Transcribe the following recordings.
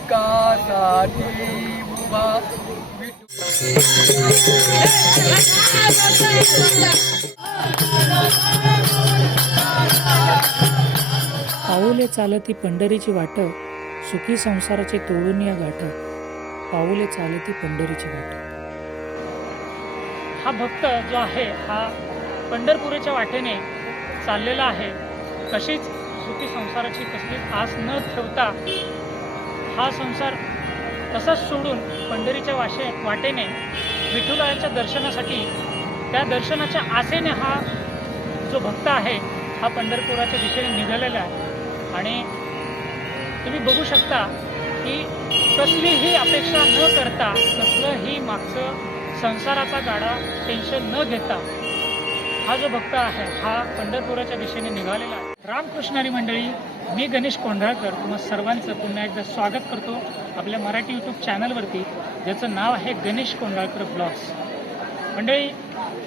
भाविकासाठी उभा पाऊले चालती पंढरीची वाट सुखी संसाराचे तोडून या गाठ. पाऊले चालती पंढरीची वाट. हा भक्त जो आहे हा पंढरपुरीच्या वाटेने चाललेला आहे. कशीच सुखी संसाराची कसलीच आस न ठेवता हा संसार तसाच सोडून पंढरीच्या वाशे वाटेने विठुरायाच्या दर्शनासाठी त्या दर्शनाच्या आसेने हा जो भक्त आहे हा पंढरपुराच्या दिशेने निघालेला आहे. आणि तुम्ही बघू शकता की कसलीही अपेक्षा न करता कसलंही मागचं संसाराचा गाडा टेन्शन न घेता हा जो भक्त आहे हा पंढरपुराच्या दिशेने निघालेला आहे. रामकृष्णारी मंडळी मी गणेश कोंढाळकर तुम्हा सर्वांचं पुन्हा एकदा स्वागत करतो आपल्या मराठी यूट्यूब चॅनलवरती ज्याचं नाव आहे गणेश कोंढाळकर ब्लॉग्स मंडळी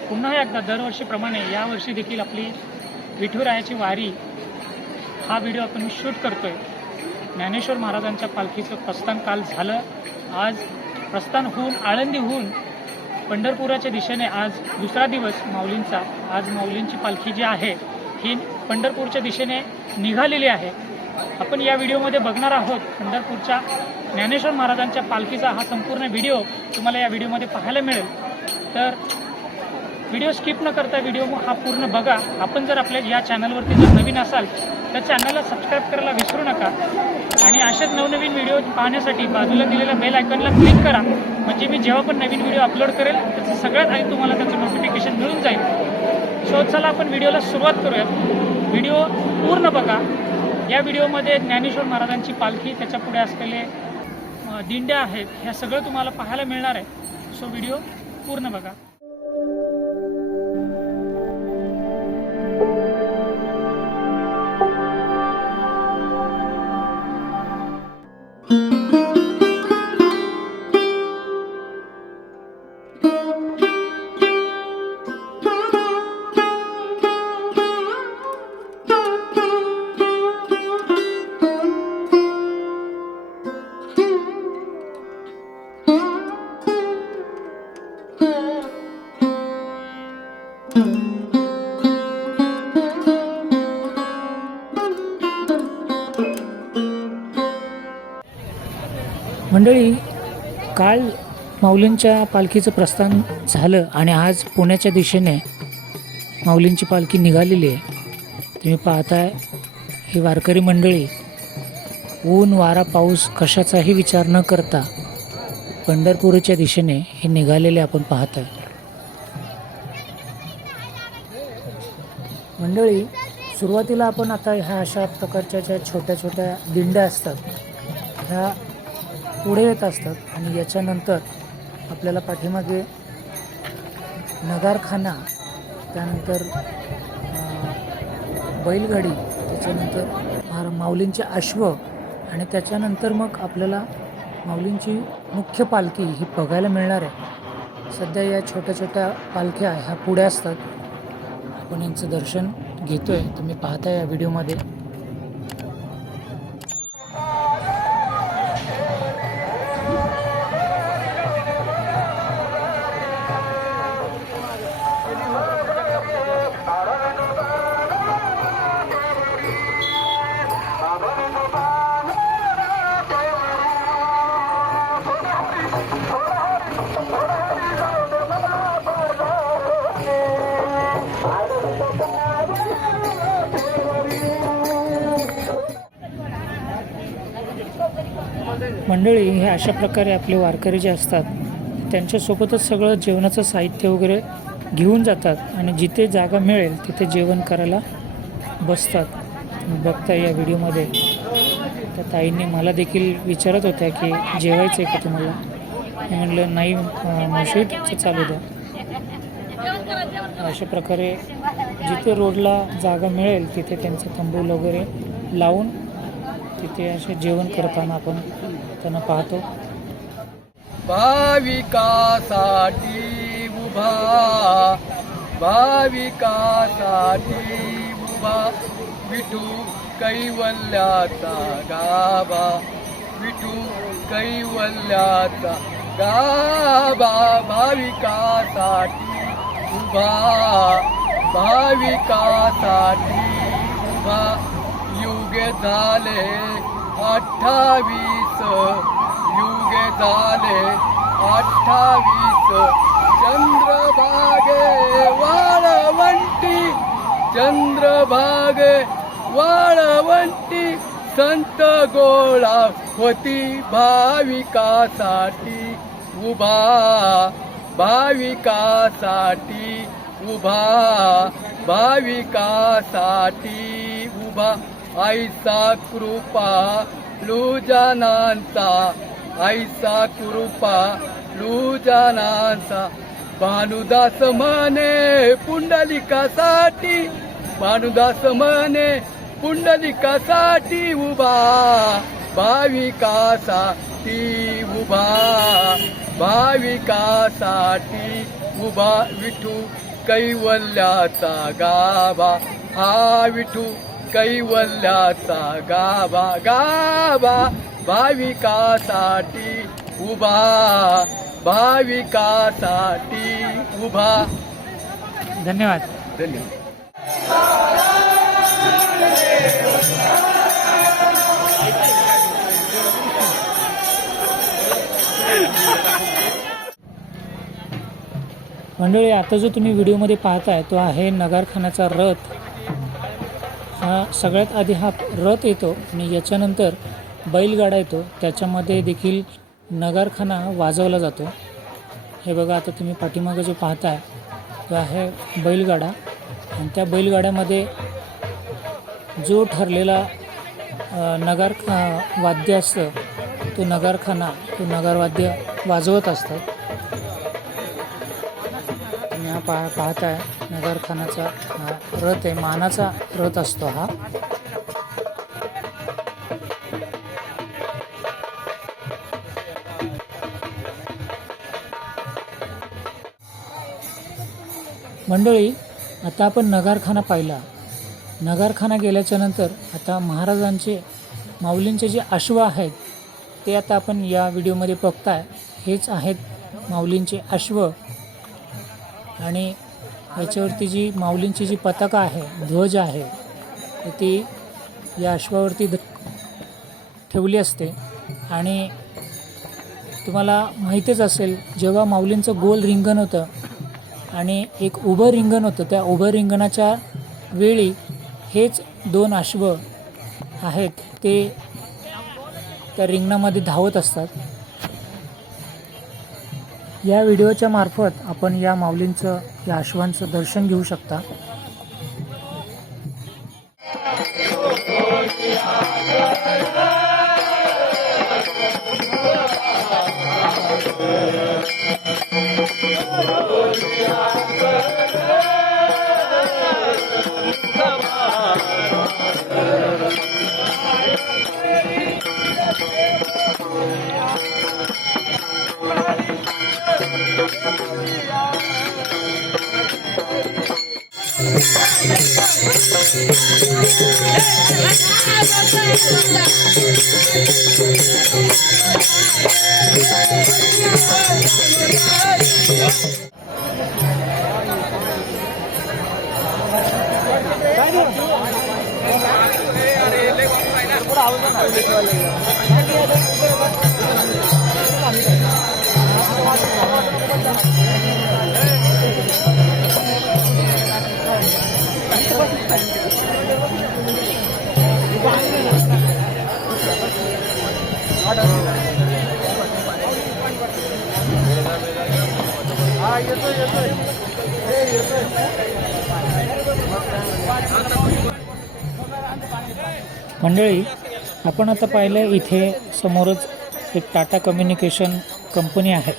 पुन्हा एकदा दरवर्षीप्रमाणे यावर्षी देखील आपली विठुरायाची वारी हा व्हिडिओ आपण शूट करतोय. ज्ञानेश्वर महाराजांच्या पालखीचं प्रस्थान काल झालं. आज प्रस्थान होऊन आळंदी होऊन पंढरपुराच्या दिशेने आज दुसरा दिवस माऊलींचा. आज माऊलींची पालखी जी आहे ही पंढरपूरच्या दिशेने निघालेली आहे. आपण या व्हिडिओमध्ये बघणार आहोत पंढरपूरच्या ज्ञानेश्वर महाराजांच्या पालखीचा हा संपूर्ण व्हिडिओ तुम्हाला या व्हिडिओमध्ये पाहायला मिळेल. तर व्हिडिओ स्किप न करता व्हिडिओ हा पूर्ण बघा. आपण जर आपल्या या चॅनलवरती जर नवीन असाल तर चॅनलला सबस्क्राईब करायला विसरू नका. आणि असेच नवनवीन व्हिडिओ पाहण्यासाठी बाजूला दिलेल्या बेल आयकॉनला क्लिक करा. म्हणजे मी जेव्हा पण नवीन व्हिडिओ अपलोड करेल त्याचं सगळ्यात आधी तुम्हाला त्याचं नोटिफिकेशन मिळून जाईल. सो चला आपण व्हिडिओला सुरुवात करूयात. व्हिडिओ पूर्ण बघा. या व्हिडिओमध्ये ज्ञानेश्वर महाराजांची पालखी त्याच्या पुढे असलेले दिंड्या आहेत ह्या सगळं तुम्हाला पाहायला मिळणार आहे. सो व्हिडिओ पूर्ण बघा. मंडळी काल माऊलींच्या पालखीचं प्रस्थान झालं आणि आज पुण्याच्या दिशेने माऊलींची पालखी निघालेली आहे. तुम्ही पाहताय ही वारकरी मंडळी ऊन वारा पाऊस कशाचाही विचार न करता पंढरपूरच्या दिशेने हे निघालेले आपण पाहत आहे मंडळी सुरुवातीला आपण आता ह्या अशा प्रकारच्या ज्या छोट्या छोट्या दिंड्या असतात ह्या पुढे येत असतात आणि याच्यानंतर आपल्याला पाठीमागे नगारखाना त्यानंतर बैलगाडी त्याच्यानंतर माऊलींचे अश्व आणि त्याच्यानंतर मग आपल्याला माऊलींची मुख्य पालखी ही बघायला मिळणार आहे. सध्या या छोट्या छोट्या पालख्या ह्या पुढे असतात. आपण यांचं दर्शन घेतो आहे तुम्ही पाहता या व्हिडिओमध्ये. मंडळी हे अशा प्रकारे आपले वारकरी जे असतात त्यांच्यासोबतच सगळं जेवणाचं साहित्य वगैरे घेऊन जातात आणि जिथे जागा मिळेल तिथे जेवण करायला बसतात. तुम्ही बघता या व्हिडिओमध्ये. त्या ताईंनी मला देखील विचारत होत्या की जेवायचं आहे का तुम्हाला? मी म्हटलं नाही अं, मावशी तुमचं चालू द्या. अशा प्रकारे जिथे रोडला जागा मिळेल तिथे त्यांचं तंबूल वगैरे लावून ते असे जेवण करताना आपण त्यांना पाहतो. भाविकासाठी उभा भाविकासाठी उभा. विठू कैवल्याचा गाभा विठू कैवल्याचा गाबा भाविकासाठी उभा भाविकासाठी उभा. युगे झाले अठ्ठावीस युग झाले अठ्ठावीस चंद्रभागे वाळवंटी. चंद्रभागे वाळवंटी. संत गोळा होती भाविकासाठी उभा. भाविकासाठी उभा. भाविकासाठी उभा. ऐसा कृपा लुजानांचा ऐसा कृपा लुजानांचा भानुदास म्हणे पुंडलिकासाठी भानुदास म्हणे पुंडलिकासाठी उभा भाविकासाठी उभा भाविकासाठी उभा विठू कैवल्याचा गाभा हा विठू कैवल्याचा गाभा गाभा भाविकासाठी उभा भाविकासाठी उभा. धन्यवाद. धन्यवाद. मंडळी आता जो तुम्ही व्हिडिओमध्ये पाहताय तो आहे नगारखानाचा रथ. हा सगळ्यात आधी हा रथ येतो आणि याच्यानंतर बैलगाडा येतो. त्याच्यामध्ये देखील नगारखाना वाजवला जातो. हे बघा आता तुम्ही पाठीमागं जो पाहताय तो आहे बैलगाडा. आणि त्या बैलगाड्यामध्ये जो ठरलेला नगार वाद्य असतं तो नगारखाना तो नगारवाद्य वाजवत असतं पा पाहताय. नगरखानाचा रथ आहे. मानाचा रथ असतो हा. मंडळी आता आपण नगारखाना पाहिला. नगारखाना गेल्याच्यानंतर आता महाराजांचे माऊलींचे जे अश्व आहेत ते आता आपण या व्हिडिओमध्ये बघताय. हेच आहेत माऊलींचे अश्व. आणि याच्यावरती जी माऊलींची जी पताका आहे ध्वज आहे ती या अश्वावरती ध ठेवली असते. आणि तुम्हाला माहीतच असेल जेव्हा माऊलींचं गोल रिंगण होतं आणि एक उभं रिंगण होतं त्या उभं रिंगणाच्या वेळी हेच दोन अश्व आहेत ते त्या रिंगणामध्ये धावत असतात. या व्हिडिओच्या मार्फत आपण या माऊलींचं या अश्वांचं दर्शन घेऊ शकता. मंडळी आपण आता पाहिलं इथे समोरच एक टाटा कम्युनिकेशन कंपनी आहे.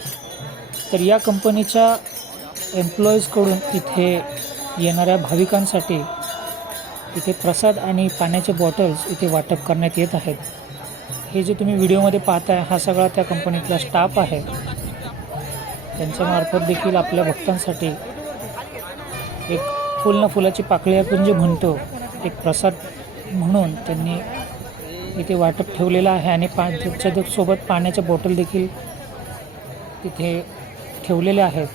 तर या कंपनीच्या एम्प्लॉईजकडून इथे येणाऱ्या भाविकांसाठी इथे प्रसाद आणि पाण्याचे बॉटल्स इथे वाटप करण्यात येत आहेत. हे जे तुम्ही व्हिडिओमध्ये पाहताय हा सगळा त्या कंपनीतला स्टाफ आहे. त्यांच्यामार्फत देखील आपल्या भक्तांसाठी एक फुल ना फुलाची पाकळी आपण जे म्हणतो एक प्रसाद म्हणून त्यांनी इथे वाटप ठेवलेलं आहे आणि पा सोबत पाण्याच्या बॉटल देखील तिथे ठेवलेले आहेत.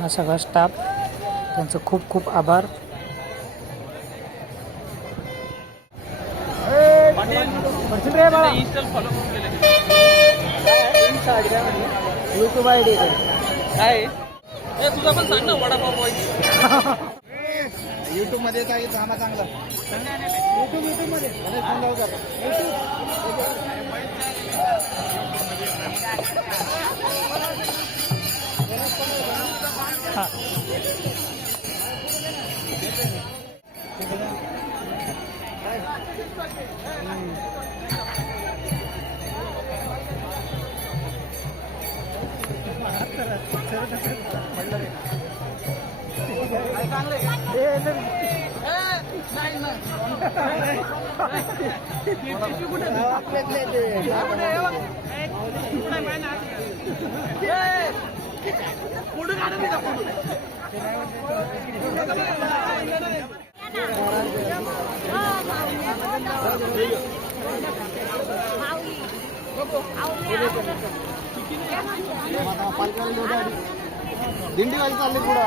हा सगळा स्टाफ त्यांचं खूप खूप आभार. युट्यूब आय डी काय तुझा पण सांग ना वडापाव युट्यूबमध्ये काही चांगला चांगला? युट्यूब युट्यूबमध्ये? अरे सांगा का हा. दिंडी वाली चालली पुढं.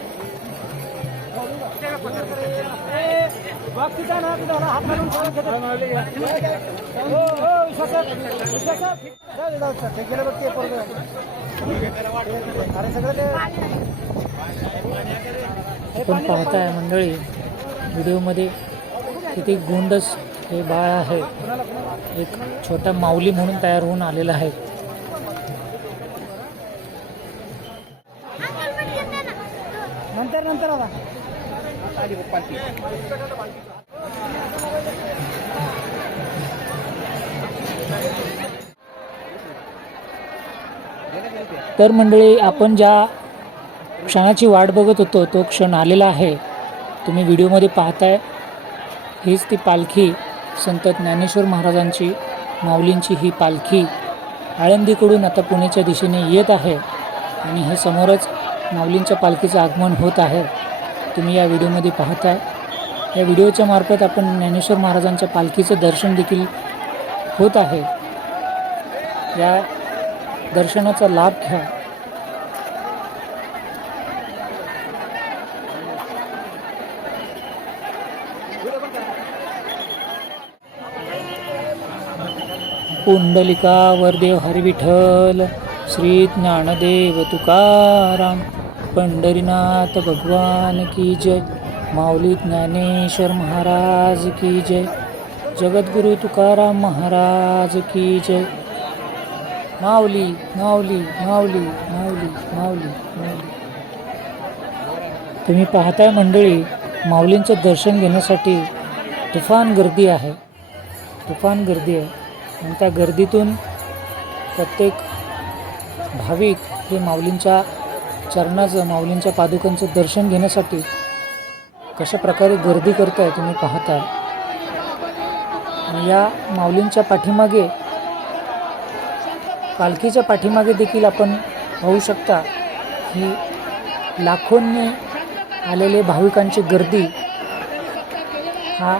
आपण पाहताय मंडळी व्हिडिओमध्ये किती गोंडस हे बाळ आहे. एक छोटा माऊली म्हणून तयार होऊन आलेला आहे. तर मंडळी आपण ज्या क्षणाची वाट बघत होतो तो क्षण आलेला आहे. तुम्ही व्हिडिओमध्ये पाहताय हीच ती पालखी संत ज्ञानेश्वर महाराजांची माऊलींची ही पालखी आळंदीकडून आता पुण्याच्या दिशेने येत आहे आणि हे समोरच माऊलींच्या पालखीचं आगमन होत आहे. तुम्ही या व्हिडिओमध्ये पाहताय. या व्हिडिओच्या मार्फत आपण ज्ञानेश्वर महाराजांच्या पालखीचं दर्शन देखील होत आहे. या दर्शनाचा लाभ घ्या. पुंडलिका वरदेव हरिविठल श्री ज्ञानदेव तुकाराम. पंढरीनाथ भगवान की जय. माऊली ज्ञानेश्वर महाराज की जय. जगद्गुरु तुकाराम महाराज की जय. माऊली माऊली माऊली माऊली माऊली माऊली. तुम्ही पाहताय मंडळी माऊलींचं दर्शन घेण्यासाठी तुफान गर्दी आहे. तुफान गर्दी आहे. आणि त्या गर्दीतून प्रत्येक भाविक हे माऊलींच्या चरणाचं माऊलींच्या पादुकांचं दर्शन घेण्यासाठी कशा प्रकारे गर्दी करताय तुम्ही पाहताय? आणि या माऊलींच्या पाठीमागे पालखीच्या पाठीमागे देखील आपण पाहू शकता ही लाखोंनी आलेले भाविकांची गर्दी. हा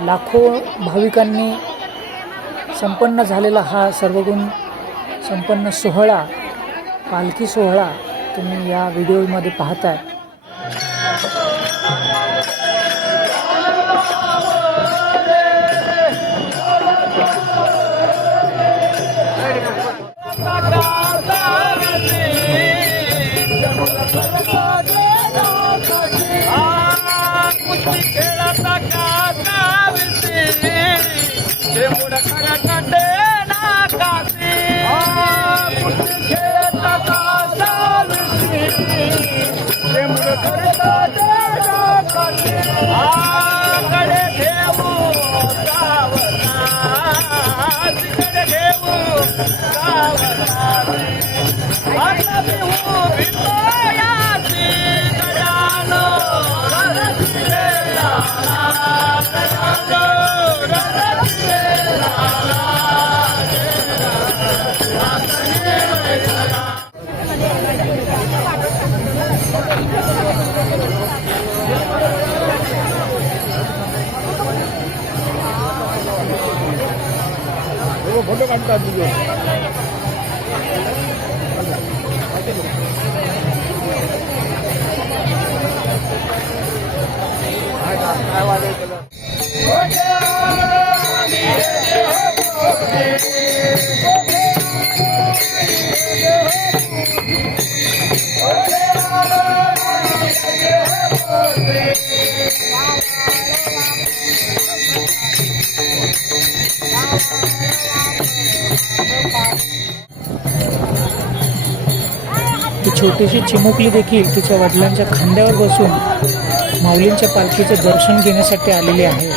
लाखो भाविकांनी संपन्न झालेला हा सर्वगुण संपन्न सोहळा पालखी सोहळा तुम्ही या व्हिडिओमध्ये पाहताय. फोटो काढतात तुझे काय छोटीशी चिमुकली देखील तिच्या वडिलांच्या खांद्यावर बसून माऊलींच्या पालखीचे दर्शन घेण्यासाठी आलेली आहे.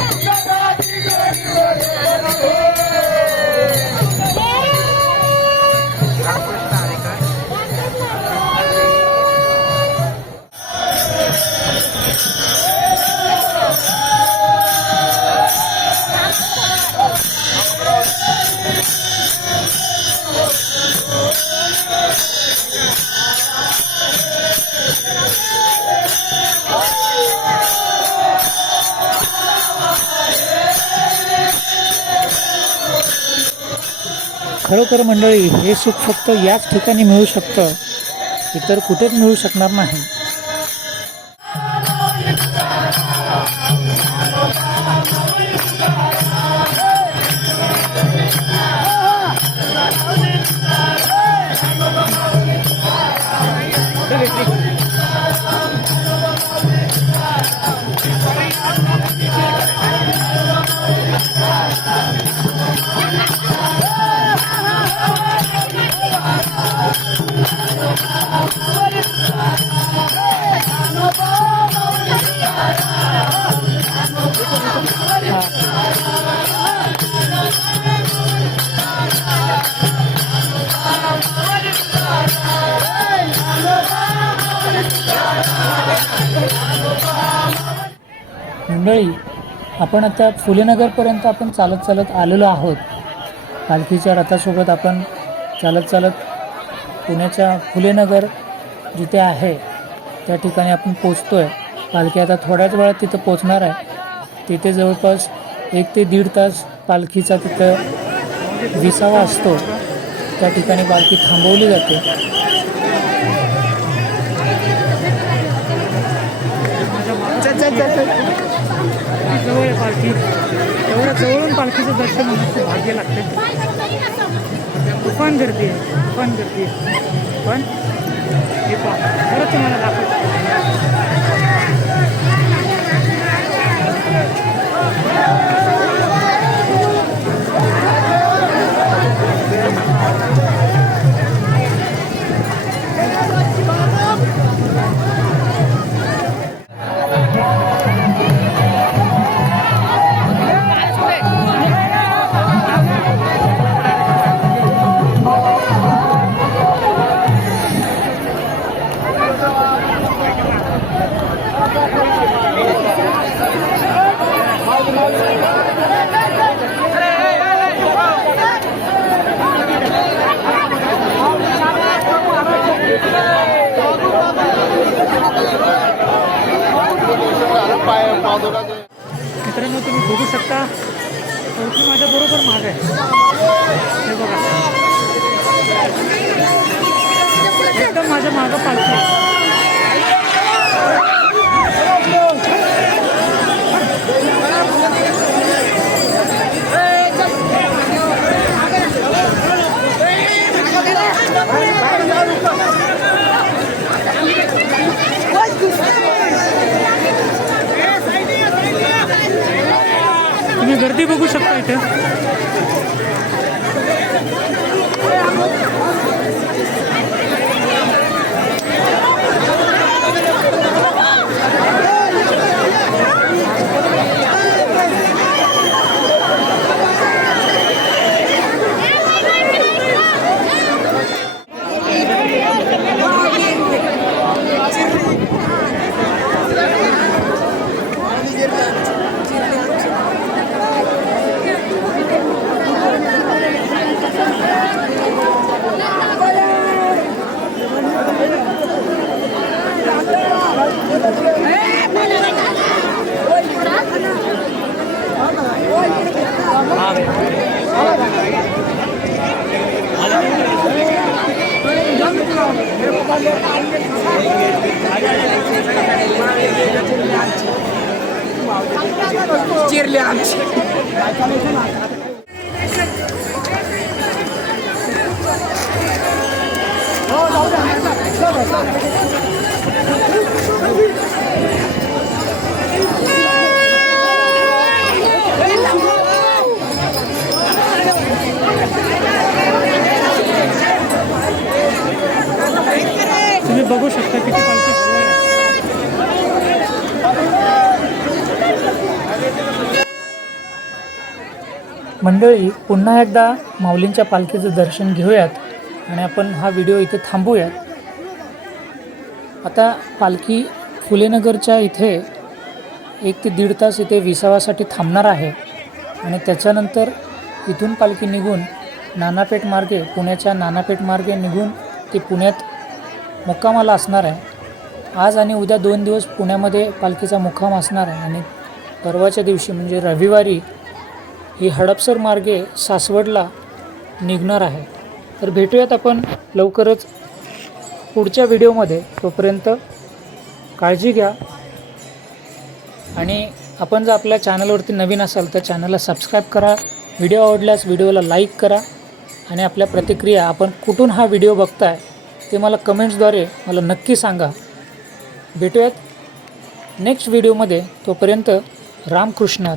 खरोखर मंडळी हे सुख फक्त याच ठिकाणी मिळू शकतं इतर कुठेच मिळू शकणार नाही. मंडळी आपण आता फुलेनगरपर्यंत आपण चालत चालत आलेलो आहोत. पालखीच्या रथासोबत आपण चालत चालत पुण्याच्या फुलेनगर जिथे आहे त्या ठिकाणी आपण पोचतो आहे पालखी आता थोड्याच वेळात तिथं पोचणार आहे. तिथे जवळपास एक ते दीड तास पालखीचा तिथं विसावा असतो. त्या ठिकाणी पालखी थांबवली जाते. जवळ आहे पालखी. एवढ्या जवळून पालखीचं दर्शन होण्याचं भाग्य लागते तुफान गर्दी आहे तुफान गर्दी आहे. पण हे पा खरंच तुम्हाला दाखवतो. मित्रांनो तुम्ही बघू शकता. पालखी माझ्या बरोबर माग आहे. हे बघा. एकदम माझ्या मागं पालखी Let's go. गर्दी बघू शकता इथे. तुम्ही बघू शकता किती पालखी मंडळी पुन्हा एकदा माऊलींच्या पालखीचं दर्शन घेऊयात आणि आपण हा व्हिडिओ इथे थांबूयात. आता पालखी फुलेनगरच्या इथे एक ते दीड तास इथे विसावासाठी थांबणार आहे आणि त्याच्यानंतर इथून पालखी निघून नानापेठ मार्गे पुण्याच्या नानापेठ मार्गे निघून ती पुण्यात मुक्कामाला असणार आहे. आज आणि उद्या दोन दिवस पुण्यामध्ये पालखीचा मुक्काम असणार आहे आणि परवाच्या दिवशी म्हणजे रविवारी ही हडपसर मार्गे सासवडला निघणार आहे. तर भेटूयात आपण लवकरच पुढच्या व्हिडिओमध्ये. तोपर्यंत काळजी घ्या आणि आपण जर आपल्या चॅनलवरती नवीन असाल तर चॅनलला सबस्क्राईब करा व्हिडिओ आवडल्यास व्हिडिओला लाईक करा आणि आपल्या प्रतिक्रिया आपण कुठून हा व्हिडिओ बघताय ते मला कमेंट्सद्वारे मला नक्की सांगा. भेटूयात. नेक्स्ट व्हिडिओमध्ये तोपर्यंत रामकृष्ण